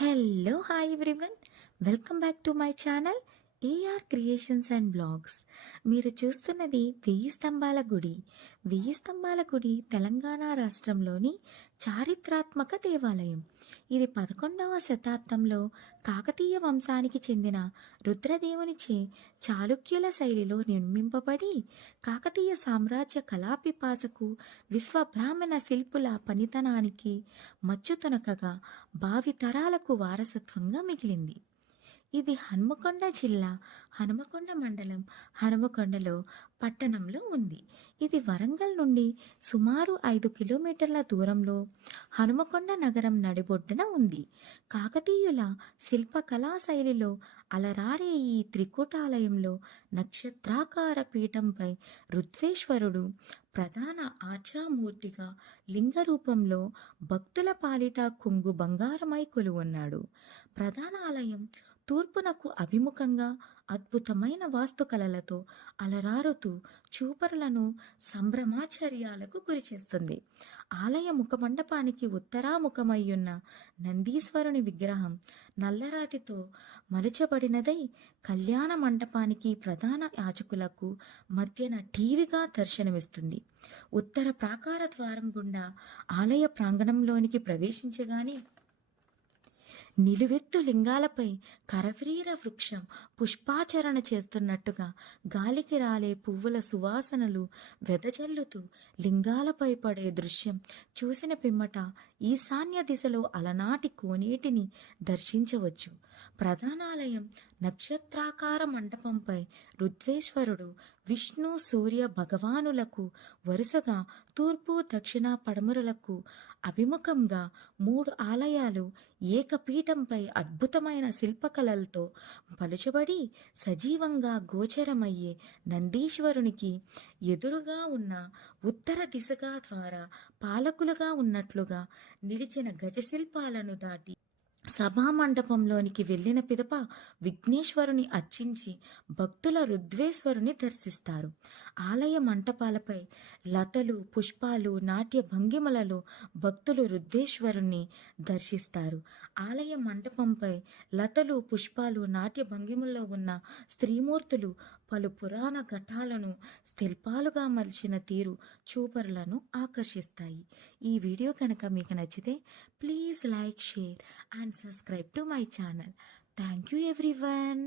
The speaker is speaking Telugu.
Hello hi everyone, welcome back to my channel AR creations and blogs. మీరు చూస్తున్నది వెయ్యి స్తంభాల గుడి. వెయ్యి స్తంభాల గుడి తెలంగాణ రాష్ట్రంలోని చారిత్రాత్మక దేవాలయం. ఇది 11వ శతాబ్దంలో కాకతీయ వంశానికి చెందిన రుద్రదేవునిచే చాళుక్యుల శైలిలో నిర్మింపబడి కాకతీయ సామ్రాజ్య కళాపిపాసకు విశ్వబ్రాహ్మణ శిల్పుల పనితనానికి మచ్చుతునకగా భావితరాలకు వారసత్వంగా మిగిలింది. ఇది హన్మకొండ జిల్లా హనుమకొండ మండలం హనుమకొండలో పట్టణంలో ఉంది. ఇది వరంగల్ నుండి సుమారు 5 కిలోమీటర్ల దూరంలో హనుమకొండ నగరం నడిబొడ్డున ఉంది. కాకతీయుల శిల్పకళా శైలిలో అలరారే ఈ త్రికూటాలయంలో నక్షత్రాకార పీఠంపై రుద్వేశ్వరుడు ప్రధాన ఆర్చామూర్తిగా లింగ రూపంలో భక్తుల పాలిట కొంగు బంగారమై కొలువున్నాడు. ప్రధాన ఆలయం తూర్పునకు అభిముఖంగా అద్భుతమైన వాస్తుకళలతో అలరారుతూ చూపరులను సంభ్రమాచర్యాలకు గురిచేస్తుంది. ఆలయ ముఖమండపానికి ఉత్తరాముఖమయ్యున్న నందీశ్వరుని విగ్రహం నల్లరాతితో మలుచబడినదై కళ్యాణ మండపానికి ప్రధాన యాజకులకు మధ్యన టీవీగా దర్శనమిస్తుంది. ఉత్తర ప్రాకార ద్వారం గుండా ఆలయ ప్రాంగణంలోనికి ప్రవేశించగానే నిలువెత్తు లింగాలపై కరవ్రీర వృక్షం పుష్పాచరణ చేస్తున్నట్టుగా గాలికి రాలే పువ్వుల సువాసనలు వెదజల్లుతూ లింగాలపై పడే దృశ్యం చూసిన పిమ్మట ఈశాన్య దిశలో అలనాటి కోనేటిని దర్శించవచ్చు. ప్రధానాలయం నక్షత్రాకార మండపంపై రుద్వేశ్వరుడు విష్ణు సూర్య భగవానులకు వరుసగా తూర్పు దక్షిణ పడమరులకు అభిముఖంగా 3 ఆలయాలు ఏకపీఠంపై అద్భుతమైన శిల్పకళలతో పలుచబడి సజీవంగా గోచరమయ్యే నందీశ్వరునికి ఎదురుగా ఉన్న ఉత్తర దిశగా ద్వారా పాలకులుగా ఉన్నట్లుగా నిలిచిన గజశిల్పాలను దాటి సభామండపంలోనికి వెళ్ళిన పిదప విఘ్నేశ్వరుని అర్చించి భక్తుల రుద్వేశ్వరుని దర్శిస్తారు. ఆలయ మంటపాలపై లతలు పుష్పాలు నాట్య భంగిమలలో భక్తులు రుద్రేశ్వరుని దర్శిస్తారు. ఆలయ మంటపంపై లతలు పుష్పాలు నాట్య భంగిమల్లో ఉన్న స్త్రీమూర్తులు పలు పురాణ ఘట్టాలను శిల్పాలుగా మలిచిన తీరు చూపరులను ఆకర్షిస్తాయి. ఈ వీడియో కనుక మీకు నచ్చితే please like, share and subscribe to my channel. Thank you everyone.